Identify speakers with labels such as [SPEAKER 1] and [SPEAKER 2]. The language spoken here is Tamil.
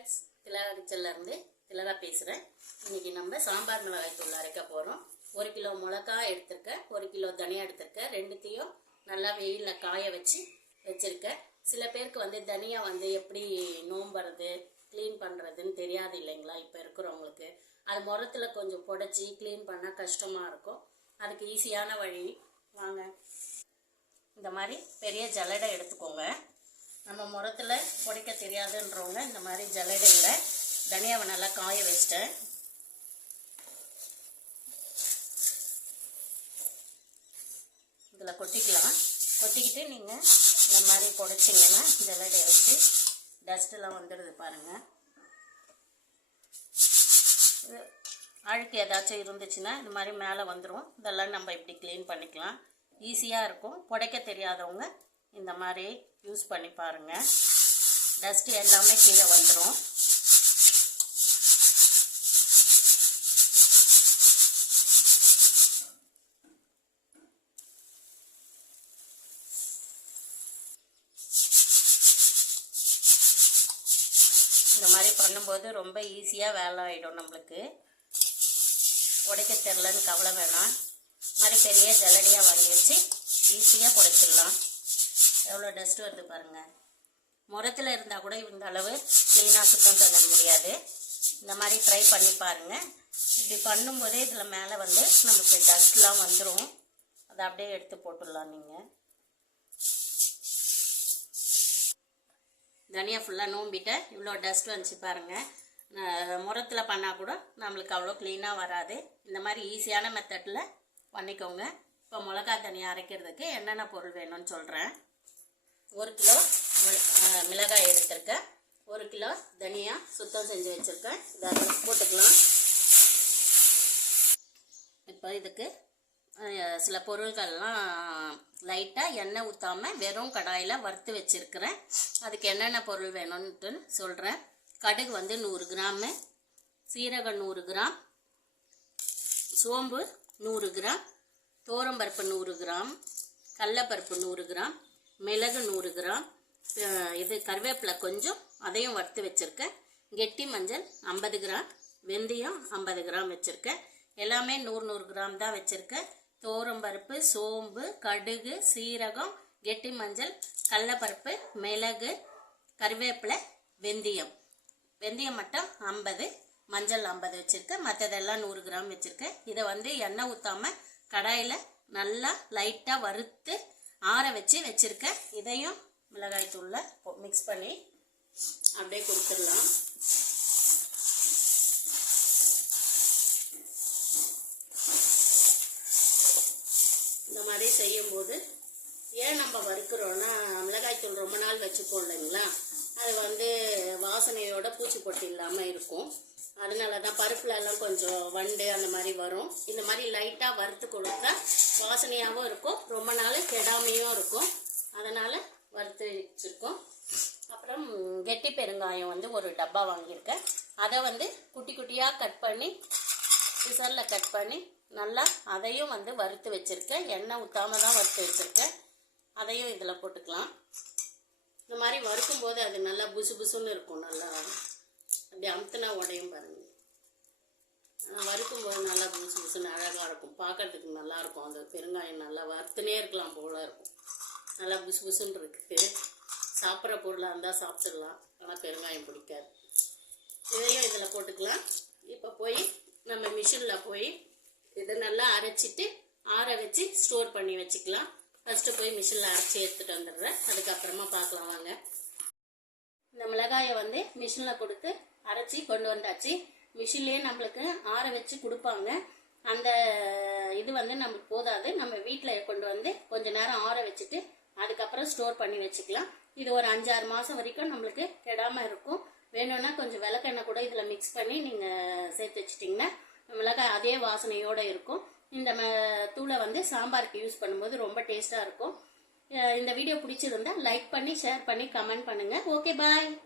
[SPEAKER 1] ஃப்ரெண்ட்ஸ் திலகா கிச்சன்லேருந்து திலகா பேசுகிறேன் இன்னைக்கு நம்ம சாம்பார் மிளகாய் தூள் அரைக்க போகிறோம் ஒரு கிலோ மிளகா எடுத்திருக்கேன் ஒரு கிலோ தனியா எடுத்திருக்கேன் ரெண்டுத்தையும் நல்லா வெயிலில் காய வச்சு வச்சுருக்கேன் சில பேருக்கு வந்து தனியா வந்து எப்படி நோம்புறது க்ளீன் பண்ணுறதுன்னு தெரியாது இல்லைங்களா? இப்போ இருக்கிறவங்களுக்கு. அது முரத்தில் கொஞ்சம் புடச்சி க்ளீன் பண்ணால் கஷ்டமாக இருக்கும். அதுக்கு ஈஸியான வழி. வாங்க. இந்த மாதிரி பெரிய ஜல்லடை எடுத்துக்கோங்க. நம்ம முரத்தில் புடைக்க தெரியாதுன்றவங்க இந்த மாதிரி ஜல்லடையில் தனியாவை நல்லா காய வச்சிட்டேன். இதில் கொட்டிக்கலாம். கொட்டிக்கிட்டு நீங்கள் இந்த மாதிரி பொடைச்சிங்கன்னா ஜல்லடையை வச்சு டஸ்ட்டெல்லாம் வந்துடுது பாருங்கள் இது அழுக்கு ஏதாச்சும் இருந்துச்சுன்னா இந்த மாதிரி மேலே வந்துடும் இதெல்லாம் நம்ம இப்படி க்ளீன் பண்ணிக்கலாம். ஈஸியாக இருக்கும். புடைக்க தெரியாதவங்க இந்த மாதிரி யூஸ் பண்ணி பாருங்கள் டஸ்ட்டு எல்லாமே கீழே வந்துடும் இந்த மாதிரி பண்ணும்போது ரொம்ப ஈஸியாக வேலை ஆகிடும் நம்மளுக்கு. உடைக்க தெரிலன்னு கவலை வேணாம். இது மாதிரி பெரிய ஜல்லடியாக வாங்கி வச்சு ஈஸியாக புடைச்சிடலாம். எவ்வளோ டஸ்ட் வருது பாருங்கள் முரத்தில் இருந்தால் கூட இந்த அளவு க்ளீனாக சுத்தம் பண்ண முடியாது. இந்த மாதிரி ட்ரை பண்ணி பாருங்கள் இப்படி பண்ணும்போதே இதில் மேலே வந்து நமக்கு டஸ்ட்லாம் வந்துடும் அதை அப்படியே எடுத்து போட்டுடலாம் நீங்கள் தனியா ஃபுல்லாக நோம்பிட்ட இவ்வளோ டஸ்ட் வந்துச்சு பாருங்கள் முரத்தில் பண்ணால் கூட நம்மளுக்கு அவ்வளோ க்ளீனாக வராது. இந்த மாதிரி ஈஸியான மெத்தடில் பண்ணிக்கோங்க. இப்போ மிளகா தனியாக அரைக்கிறதுக்கு என்னென்ன பொருள் வேணும்னு சொல்கிறேன் ஒரு கிலோ மிள- மிளகாய் எடுத்திருக்கேன். ஒரு கிலோ தனியா சுத்தம் செஞ்சு வச்சுருக்கேன். இதை போட்டுக்கலாம். இப்போ இதுக்கு சில பொருட்கள்லாம் லைட்டாக எண்ணெய் ஊற்றாமல் வெறும் கடாயில் வறுத்து வச்சுருக்கிறேன். அதுக்கு என்னென்ன பொருள் வேணும்ன்ட்டு சொல்கிறேன் கடுகு வந்து நூறு கிராமு சீரகம் நூறு கிராம் சோம்பு நூறு கிராம் தோரம்பருப்பு நூறு கிராம் கடலப்பருப்பு நூறு கிராம் மிளகு நூறு கிராம் இது கருவேப்பிலை கொஞ்சம் அதையும் வறுத்து வச்சுருக்கேன். கெட்டி மஞ்சள் ஐம்பது கிராம் வெந்தயம் ஐம்பது கிராம் வச்சுருக்கேன். எல்லாமே நூறு நூறு கிராம் தான் வச்சுருக்கேன். தோரம்பருப்பு சோம்பு கடுகு சீரகம் கெட்டி மஞ்சள் கடலப்பருப்பு மிளகு கருவேப்பிலை வெந்தயம். வெந்தயம் மட்டும் ஐம்பது மஞ்சள் ஐம்பது வச்சுருக்கேன். மற்றதெல்லாம் நூறு கிராம் வச்சுருக்கேன். இதை வந்து எண்ணெய் ஊற்றாமல் கடாயில் நல்லா லைட்டாக வறுத்து ஆற வச்சு வச்சுருக்கேன் இதையும் மிளகாய் தூளில் மிக்ஸ் பண்ணி அப்படியே கொடுத்துடலாம். இந்த மாதிரி செய்யும்போது ஏன் நம்ம வறுக்கிறோன்னா மிளகாய் தூள் ரொம்ப நாள் வச்சுப்போம் இல்லைங்களா? அது வந்து வாசனையோட பூச்சி இல்லாமல் இருக்கும். அதனால தான் பருப்புல எல்லாம் கொஞ்சம் வண்டு அந்த மாதிரி வரும். இந்த மாதிரி லைட்டாக வறுத்து கொடுத்தா வாசனையாகவும் இருக்கும். ரொம்ப நாள் கெடாமையும் இருக்கும். அதனால் வறுத்து வச்சுருக்கோம். அப்புறம் கெட்டி பெருங்காயம் வந்து ஒரு டப்பா வாங்கியிருக்கேன். அதை வந்து குட்டி குட்டியாக கட் பண்ணி சிசரில் கட் பண்ணி நல்லா அதையும் வந்து வறுத்து வச்சுருக்கேன். எண்ணெய் ஊற்றாம தான் வறுத்து வச்சுருக்கேன். அதையும் இதில் போட்டுக்கலாம். இந்த மாதிரி வறுக்கும் போது அது நல்லா புசு புசுன்னு இருக்கும் நல்லா. அப்படி அமுத்துனா உடையும் பாருங்கள் ஆனால் வறுக்கும் போது நல்லா புசு புதுசுன்னு அழகாக இருக்கும். பார்க்கறதுக்கு நல்லாயிருக்கும் அந்த பெருங்காயம் நல்லா வறுத்துனே இருக்கலாம் போல இருக்கும். நல்லா புசு புசுன்னு இருக்குது. சாப்பிட்ற பொருளாக இருந்தால் சாப்பிட்டுக்கலாம் ஆனால் பெருங்காயம் பிடிக்காது. இதையும் இதில் போட்டுக்கலாம். இப்போ போய் நம்ம மிஷினில் போய் இதை நல்லா அரைச்சிட்டு ஆற வச்சு ஸ்டோர் பண்ணி வச்சுக்கலாம். ஃபஸ்ட்டு போய் மிஷினில் அரைச்சி எடுத்துகிட்டு வந்துடுறேன். அதுக்கப்புறமா பார்க்கலாம் வாங்க. இந்த மிளகாயை வந்து மிஷினில் கொடுத்து அரைச்சி கொண்டு வந்தாச்சு. மிஷின்லேயே நம்மளுக்கு ஆற வச்சு கொடுப்பாங்க. அந்த இது வந்து நமக்கு போதாது. நம்ம வீட்டில் கொண்டு வந்து கொஞ்ச நேரம் ஆற வச்சுட்டு அதுக்கப்புறம் ஸ்டோர் பண்ணி வச்சுக்கலாம். இது ஒரு அஞ்சாறு மாதம் வரைக்கும் நம்மளுக்கு கெடாமல் இருக்கும். வேணும்னா கொஞ்சம் விளக்கெண்ணெய் கூட இதில் மிக்ஸ் பண்ணி நீங்கள் சேர்த்து வச்சிட்டிங்கன்னா மிளகாய் அதே வாசனையோடு இருக்கும். இந்த ம- தூளை வந்து சாம்பாருக்கு யூஸ் பண்ணும்போது ரொம்ப டேஸ்ட்டாக இருக்கும். இந்த வீடியோ பிடிச்சிருந்தா லைக் பண்ணி ஷேர் பண்ணி கமெண்ட் பண்ணுங்கள் ஓகே பாய்